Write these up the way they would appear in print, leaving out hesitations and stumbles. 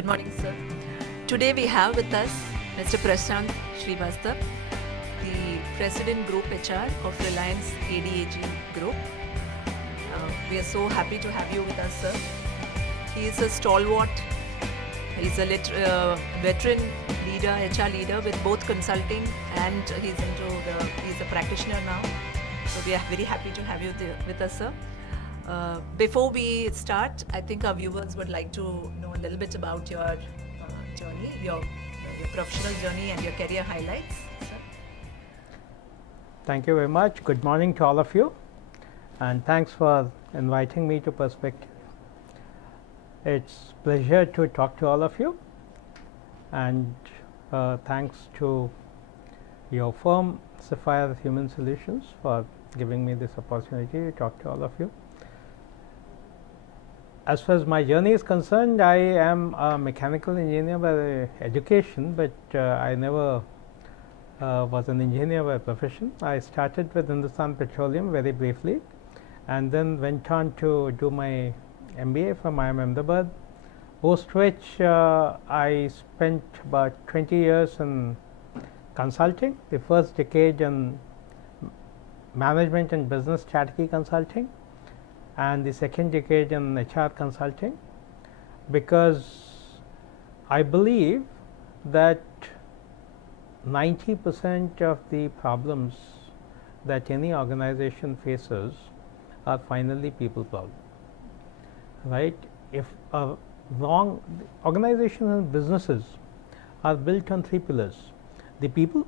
Good morning, sir. Today we have with us Mr. Prashant Srivastava, the President Group HR of Reliance ADAG Group. We are so happy to have you with us, sir. He is a stalwart. He's a veteran leader, HR leader with both consulting and he's a practitioner now. So we are very happy to have you with us, sir. Before we start, I think our viewers would like to know a little bit about your journey, your professional journey and your career highlights, sir. Thank you very much. Good morning to all of you, and thanks for inviting me to Perspective. It's a pleasure to talk to all of you, and thanks to your firm, Sapphire Human Solutions, for giving me this opportunity to talk to all of you. As far as my journey is concerned, I am a mechanical engineer by education, but I never was an engineer by profession. I started with Hindustan Petroleum very briefly, and then went on to do my MBA from IIM Ahmedabad, post which I spent about 20 years in consulting, the first decade in management and business strategy consulting, and the second decade in HR consulting, because I believe that 90% of the problems that any organization faces are finally people problems, right? If organizations and businesses are built on three pillars: the people,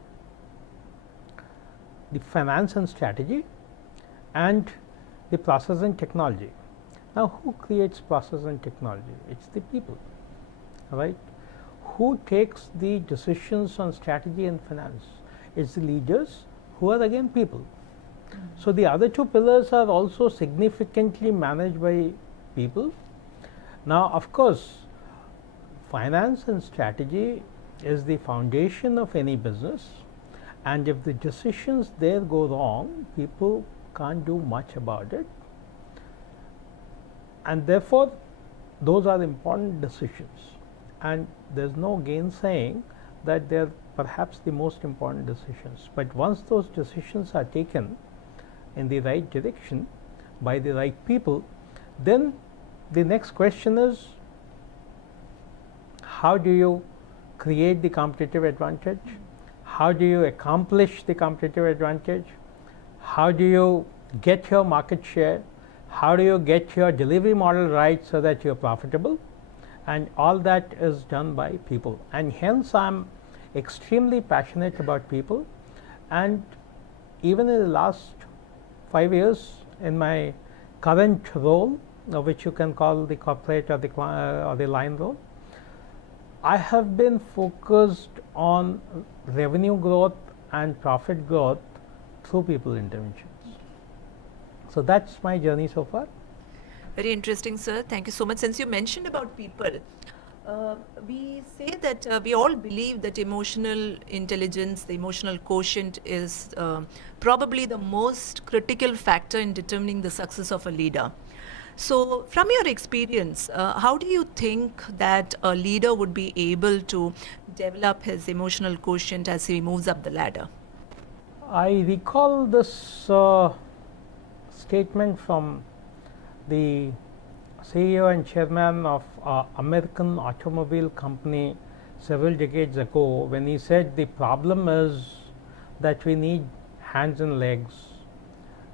the finance and strategy, and the process and technology. Now, who creates process and technology? It's the people, right? Who takes the decisions on strategy and finance? It's the leaders, who are again people. So the other two pillars are also significantly managed by people. Now, of course, finance and strategy is the foundation of any business, and if the decisions there go wrong, people can't do much about it, and therefore those are important decisions, and there's no gainsaying that they're perhaps the most important decisions. But once those decisions are taken in the right direction by the right people, then the next question is, how do you create the competitive advantage? How do you accomplish the competitive advantage? How do you get your market share? How do you get your delivery model right so that you're profitable? And all that is done by people, and hence I'm extremely passionate about people. And even in the last 5 years in my current role, which you can call the corporate or the line role, I have been focused on revenue growth and profit growth through people interventions. So that's my journey so far. Very interesting, sir. Thank you so much. Since you mentioned about people, we say that we all believe that emotional intelligence, the emotional quotient, is probably the most critical factor in determining the success of a leader. So from your experience, how do you think that a leader would be able to develop his emotional quotient as he moves up the ladder? I recall this statement from the CEO and chairman of American automobile company several decades ago, when he said the problem is that we need hands and legs,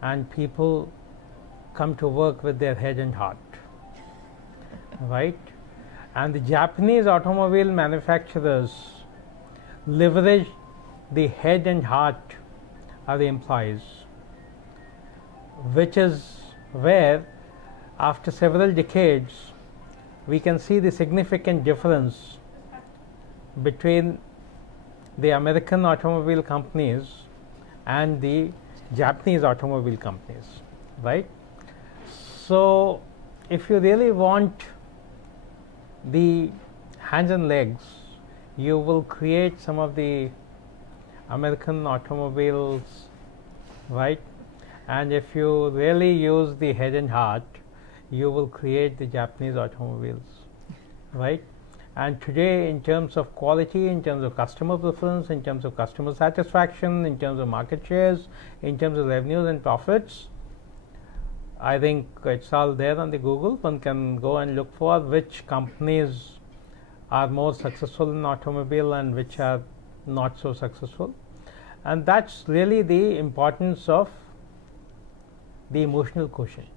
and people come to work with their head and heart, right? And the Japanese automobile manufacturers leverage the head and heart of the employees, which is where after several decades we can see the significant difference between the American automobile companies and the Japanese automobile companies, right? So if you really want the hands and legs, you will create some of the American automobiles, right? And if you really use the head and heart, you will create the Japanese automobiles, right? And today, in terms of quality, in terms of customer preference, in terms of customer satisfaction, in terms of market shares, in terms of revenues and profits, I think it's all there on the Google. One can go and look for which companies are more successful in automobile and which are not so successful. And that's really the importance of the emotional quotient,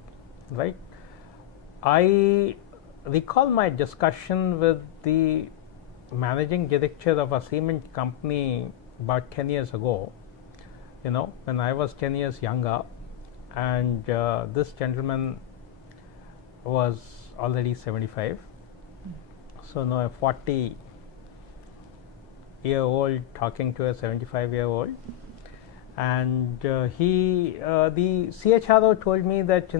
right? I recall my discussion with the managing director of a cement company about 10 years ago, when I was 10 years younger, and this gentleman was already 75. So now a 40-year-old talking to a 75-year-old. And the CHRO told me that,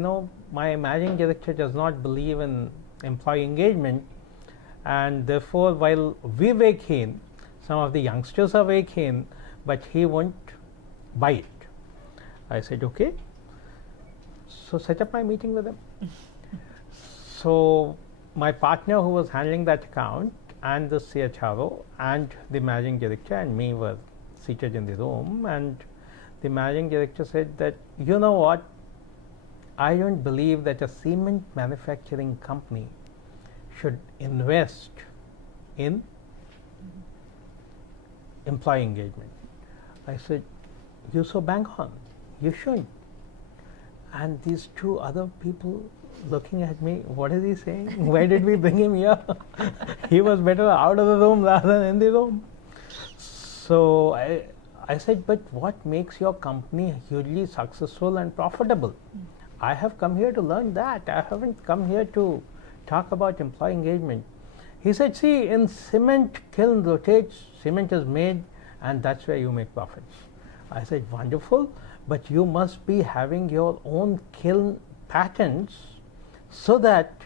my managing director does not believe in employee engagement, and therefore while we were keen, some of the youngsters are very keen, but he won't buy it. I said, okay. So set up my meeting with him. So my partner who was handling that account and the CHRO and the managing director and me were seated in the room, and the managing director said that, you know what, I don't believe that a cement manufacturing company should invest in employee engagement. I said, you're so bang on, you shouldn't. And these two other people looking at me, what is he saying? Why did we bring him here? He was better out of the room rather than in the room. So I said, but what makes your company hugely successful and profitable? I have come here to learn that. I haven't come here to talk about employee engagement. He said, see, in cement, kiln rotates, cement is made, and that's where you make profits. I said, wonderful, but you must be having your own kiln patents so that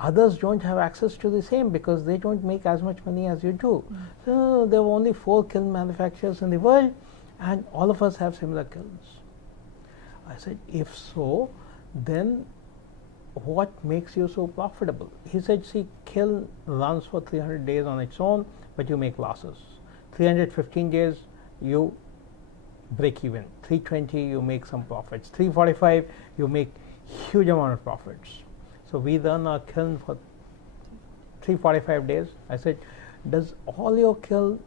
others don't have access to the same, because they don't make as much money as you do. So there were only 4 kiln manufacturers in the world, and all of us have similar kilns. I said, if so, then what makes you so profitable? He said, see, kiln runs for 300 days on its own, but you make losses. 315 days, you break even. 320, you make some profits. 345, you make huge amount of profits. So we run our kiln for 345 days. I said, does all your kiln,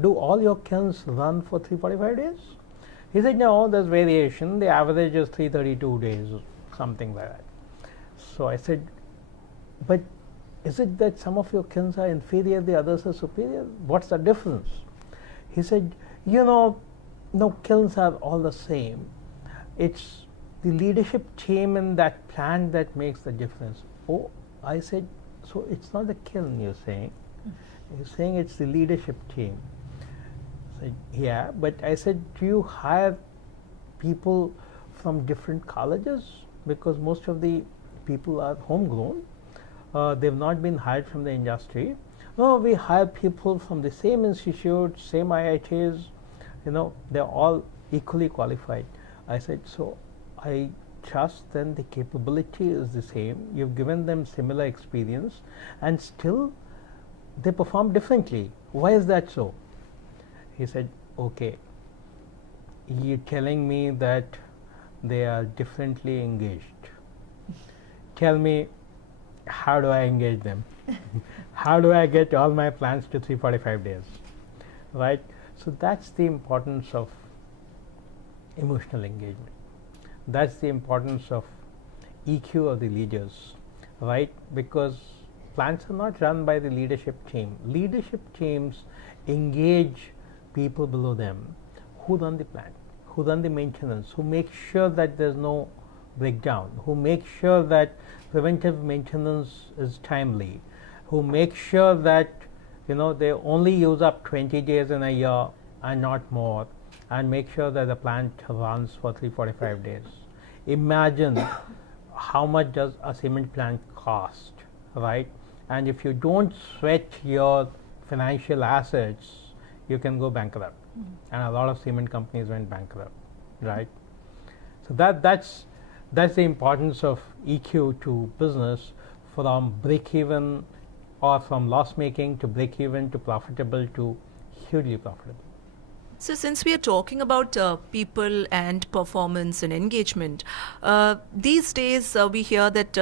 do all your kilns run for 345 days? He said, no, there's variation. The average is 332 days, something like that. So I said, but is it that some of your kilns are inferior, the others are superior? What's the difference? He said, no, kilns are all the same. It's the leadership team in that plant that makes the difference. Oh, I said, so it's not the kiln you're saying. You're saying it's the leadership team. I said, yeah, but I said, do you hire people from different colleges? Because most of the people are homegrown. They've not been hired from the industry. No, we hire people from the same institute, same IITs, they're all equally qualified. I said, so I trust then the capability is the same. You've given them similar experience, and still they perform differently. Why is that so? He said, okay, you're telling me that they are differently engaged. Tell me, how do I engage them? How do I get all my plans to 345 days? Right? So that's the importance of emotional engagement. That's the importance of EQ of the leaders, right? Because plants are not run by the leadership team. Leadership teams engage people below them who run the plant, who run the maintenance, who make sure that there's no breakdown, who make sure that preventive maintenance is timely, who make sure that they only use up 20 days in a year and not more, and make sure that the plant runs for 345 days. Imagine how much does a cement plant cost, right? And if you don't sweat your financial assets, you can go bankrupt. And a lot of cement companies went bankrupt, right? So that's the importance of EQ to business, from break-even or from loss making to break even to profitable to hugely profitable. So, since we are talking about people and performance and engagement, these days we hear that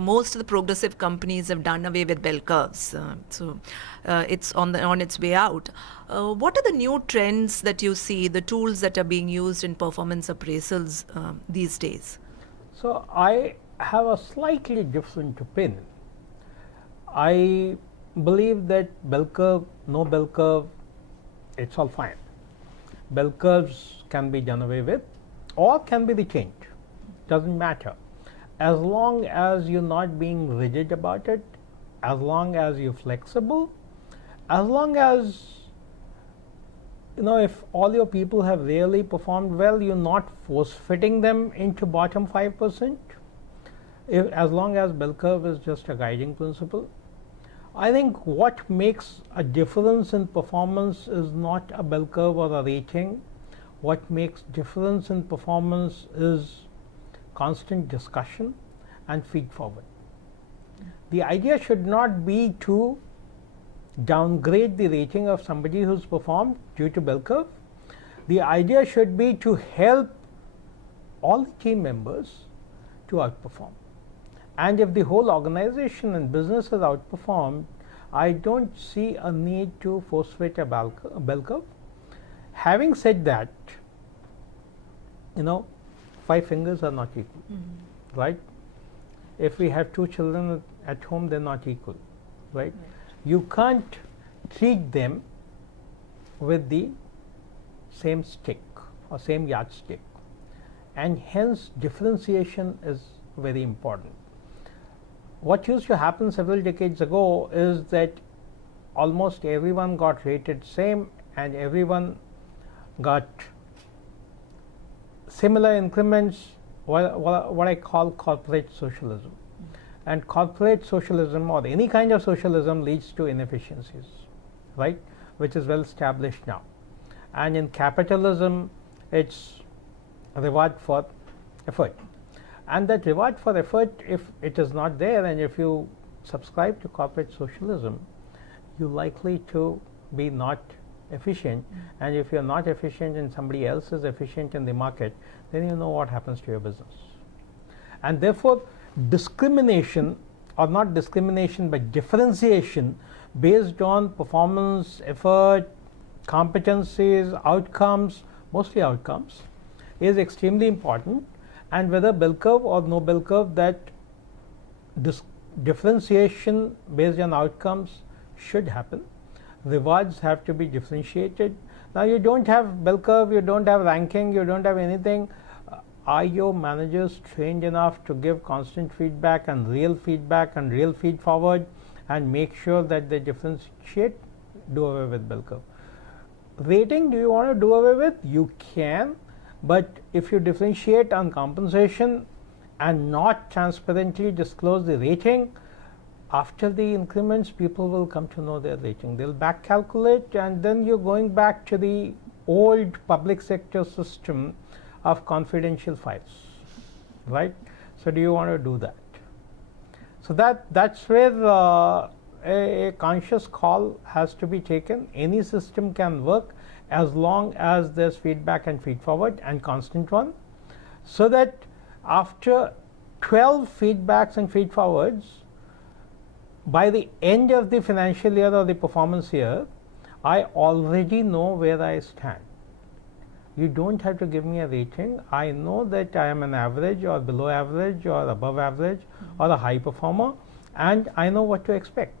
most of the progressive companies have done away with bell curves. It's on its way out. What are the new trends that you see? The tools that are being used in performance appraisals these days? So I have a slightly different opinion. I believe that bell curve, no bell curve, it's all fine. Bell curves can be done away with or can be retained, doesn't matter. As long as you're not being rigid about it, as long as you're flexible, as long as if all your people have really performed well, you're not force fitting them into bottom 5%. As long as bell curve is just a guiding principle. I think what makes a difference in performance is not a bell curve or a rating. What makes difference in performance is constant discussion and feed forward. The idea should not be to downgrade the rating of somebody who's performed due to bell curve. The idea should be to help all the team members to outperform. And if the whole organization and business has outperformed, I don't see a need to force fit a bell curve. Having said that, 5 fingers are not equal, right? If we have 2 children at home, they're not equal, right? You can't treat them with the same stick or same yardstick, and hence differentiation is very important. What used to happen several decades ago is that almost everyone got rated same and everyone got similar increments, what I call corporate socialism. And corporate socialism or any kind of socialism leads to inefficiencies, right, which is well established now. And in capitalism, it's a reward for effort. And that reward for effort, if it is not there, and if you subscribe to corporate socialism, you're likely to be not efficient. And if you're not efficient and somebody else is efficient in the market, then you know what happens to your business. And therefore, discrimination, or not discrimination, but differentiation based on performance, effort, competencies, outcomes, mostly outcomes, is extremely important. And whether bell curve or no bell curve, that differentiation based on outcomes should happen. Rewards have to be differentiated. Now you don't have bell curve, you don't have ranking, you don't have anything. Are your managers trained enough to give constant feedback and real feed forward and make sure that they differentiate? Do away with bell curve. Rating, do you want to do away with? You can. But if you differentiate on compensation and not transparently disclose the rating, after the increments, people will come to know their rating. They'll back calculate, and then you're going back to the old public sector system of confidential files, right? So do you want to do that? So that's where a conscious call has to be taken. Any system can work as long as there's feedback and feed forward and constant one, so that after 12 feedbacks and feed forwards, by the end of the financial year or the performance year, I already know where I stand. You don't have to give me a rating. I know that I am an average or below average or above average or a high performer, and I know what to expect.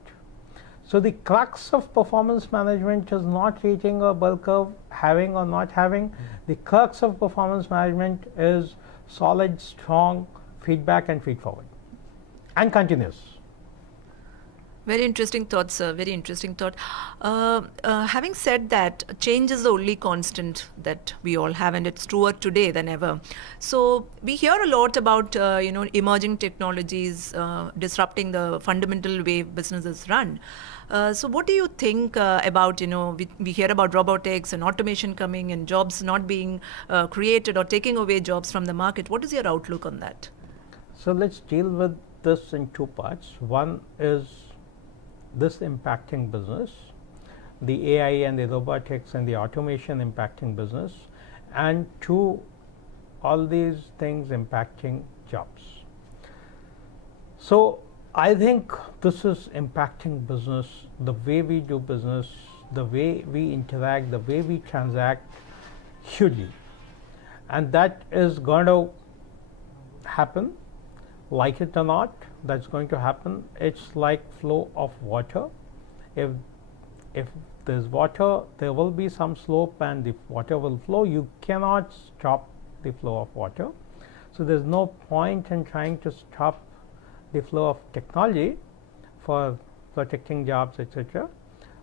So the crux of performance management is not rating or bell curve, having or not having. The crux of performance management is solid, strong feedback and feed forward, and continuous. Very interesting thought, sir. Very interesting thought. Having said that, change is the only constant that we all have, and it's truer today than ever. So we hear a lot about emerging technologies disrupting the fundamental way businesses run. So what do you think about, we hear about robotics and automation coming and jobs not being created or taking away jobs from the market. What is your outlook on that? So let's deal with this in 2 parts. One is this impacting business, the AI and the robotics and the automation impacting business, and 2, all these things impacting jobs. So I think this is impacting business, the way we do business, the way we interact, the way we transact, hugely. And that is going to happen, like it or not, that's going to happen. It's like flow of water. If there's water, there will be some slope and the water will flow. You cannot stop the flow of water. So there's no point in trying to stop the flow of technology for protecting jobs, etc.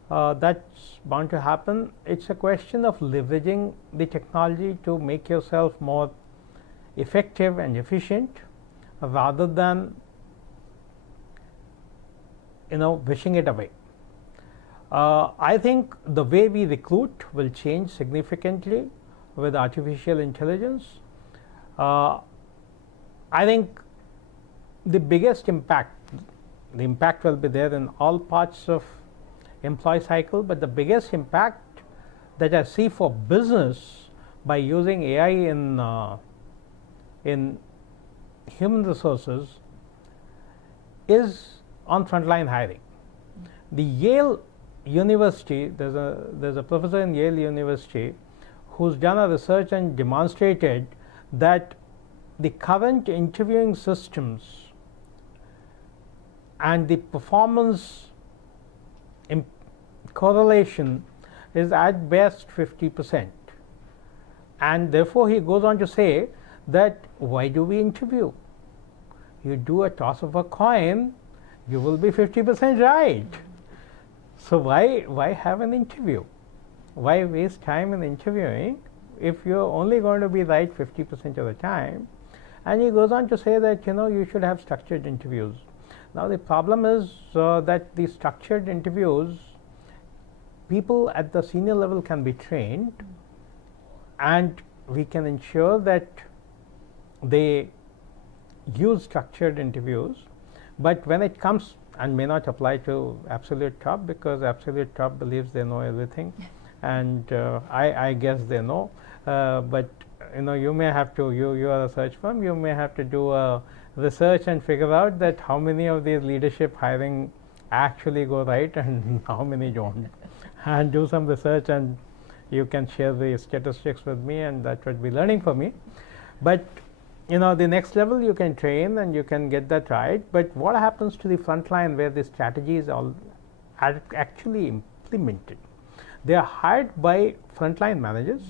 That's bound to happen. It's a question of leveraging the technology to make yourself more effective and efficient, rather than wishing it away. I think the way we recruit will change significantly with artificial intelligence. I think the biggest impact, the impact will be there in all parts of employee cycle, but the biggest impact that I see for business by using AI in human resources is on frontline hiring. The Yale University, there's a professor in Yale University who's done a research and demonstrated that the current interviewing systems and the performance correlation is at best 50%. And therefore he goes on to say that why do we interview? You do a toss of a coin, you will be 50% right. So why have an interview? Why waste time in interviewing if you're only going to be right 50% of the time? And he goes on to say that you should have structured interviews. Now the problem is that the structured interviews, people at the senior level can be trained, and we can ensure that they use structured interviews. But when it comes, and may not apply to absolute top, because absolute top believes they know everything, and I guess they know, but you may have to, you are a search firm, you may have to do a research and figure out that how many of these leadership hiring actually go right and how many don't, and do some research, and you can share the statistics with me, and that would be learning for me. But the next level you can train and you can get that right. But what happens to the front line where the strategies are actually implemented? They are hired by frontline managers,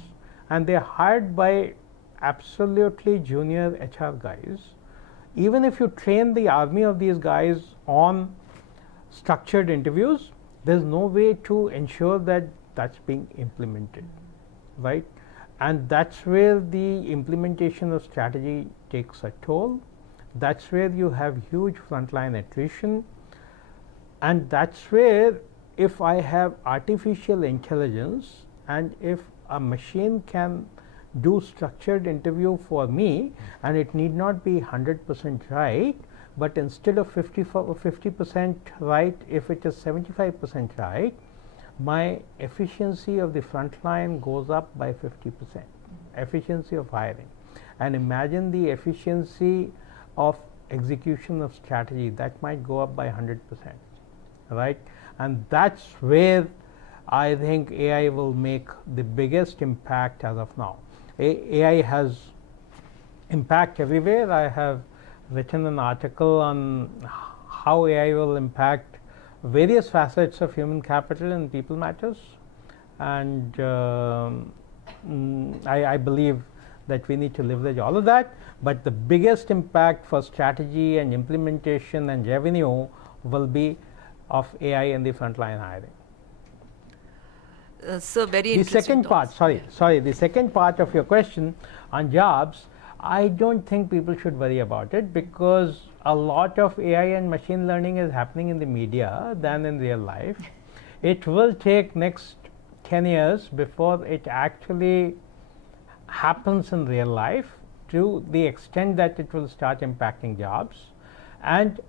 and they are hired by absolutely junior HR guys. Even if you train the army of these guys on structured interviews, there's no way to ensure that that's being implemented, right? And that's where the implementation of strategy takes a toll. That's where you have huge frontline attrition. And that's where, if I have artificial intelligence and if a machine can do structured interview for me, and it need not be 100% right, but instead of 50% right, if it is 75% right, my efficiency of the front line goes up by 50%, efficiency of hiring. And imagine the efficiency of execution of strategy, that might go up by 100%, right? And that's where I think AI will make the biggest impact as of now. AI has impact everywhere. I have written an article on how AI will impact various facets of human capital and people matters, and I believe that we need to leverage all of that, but the biggest impact for strategy and implementation and revenue will be of AI in the frontline hiring. So very the interesting. Second part, the second part of your question on jobs, I don't think people should worry about it, because a lot of AI and machine learning is happening in the media than in real life. It will take next 10 years before it actually happens in real life, to the extent that it will start impacting jobs. And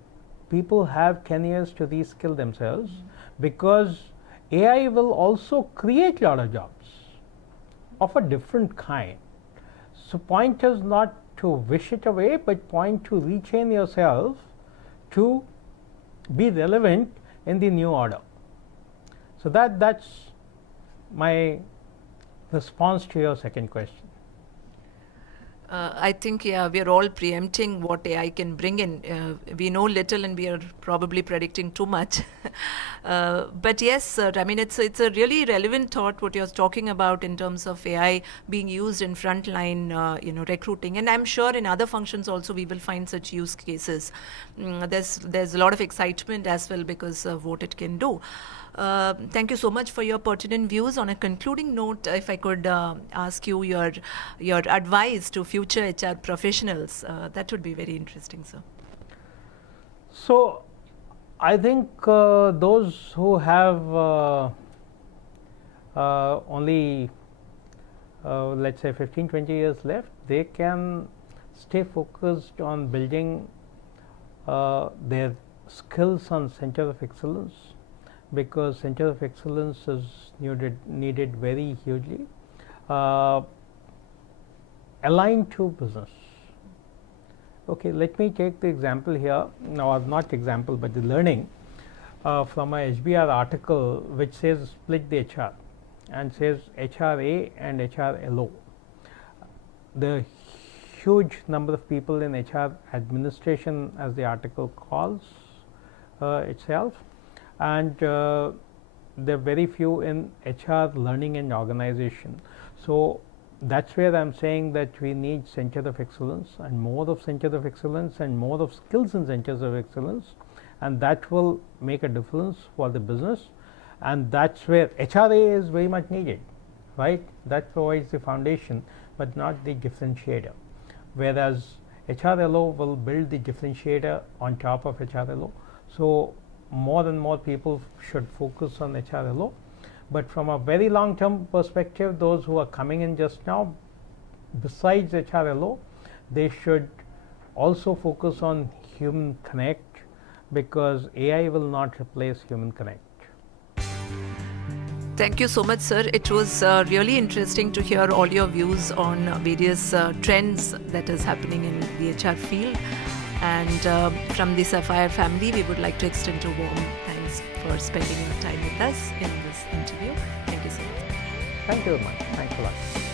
people have 10 years to reskill themselves, because AI will also create a lot of jobs of a different kind. So point is not to wish it away, but point to retrain yourself to be relevant in the new order. So that's my response to your second question. I think, yeah, we are all preempting what AI can bring in. We know little and we are probably predicting too much. But yes, sir, I mean, it's a really relevant thought what you're talking about in terms of AI being used in frontline, recruiting. And I'm sure in other functions also we will find such use cases. There's a lot of excitement as well because of what it can do. Thank you so much for your pertinent views. On a concluding note, if I could ask you your advice to future HR professionals, that would be very interesting, sir. So, I think those who have only let's say 15-20 years left, they can stay focused on building their skills on Center of Excellence, because Center of Excellence is needed very hugely, aligned to business. Okay, let me take the example here, or not example, but the learning from a HBR article which says split the HR and says HRA and HRLO. The huge number of people in HR administration, as the article calls itself, and there are very few in HR learning and organization. So that's where I'm saying that we need Center of Excellence and more of Center of Excellence and more of skills in Centers of Excellence, and that will make a difference for the business, and that's where HRA is very much needed, right? That provides the foundation but not the differentiator, whereas HRLO will build the differentiator on top of HRLO. So more and more people should focus on HRLO. But from a very long term perspective, those who are coming in just now, besides HRLO, they should also focus on human connect, because AI will not replace human connect. Thank you so much, sir. It was really interesting to hear all your views on various trends that is happening in the HR field. And from the Sapphire family, we would like to extend a warm thanks for spending your time with us in this interview. Thank you so much. Thank you very much. Thanks a lot.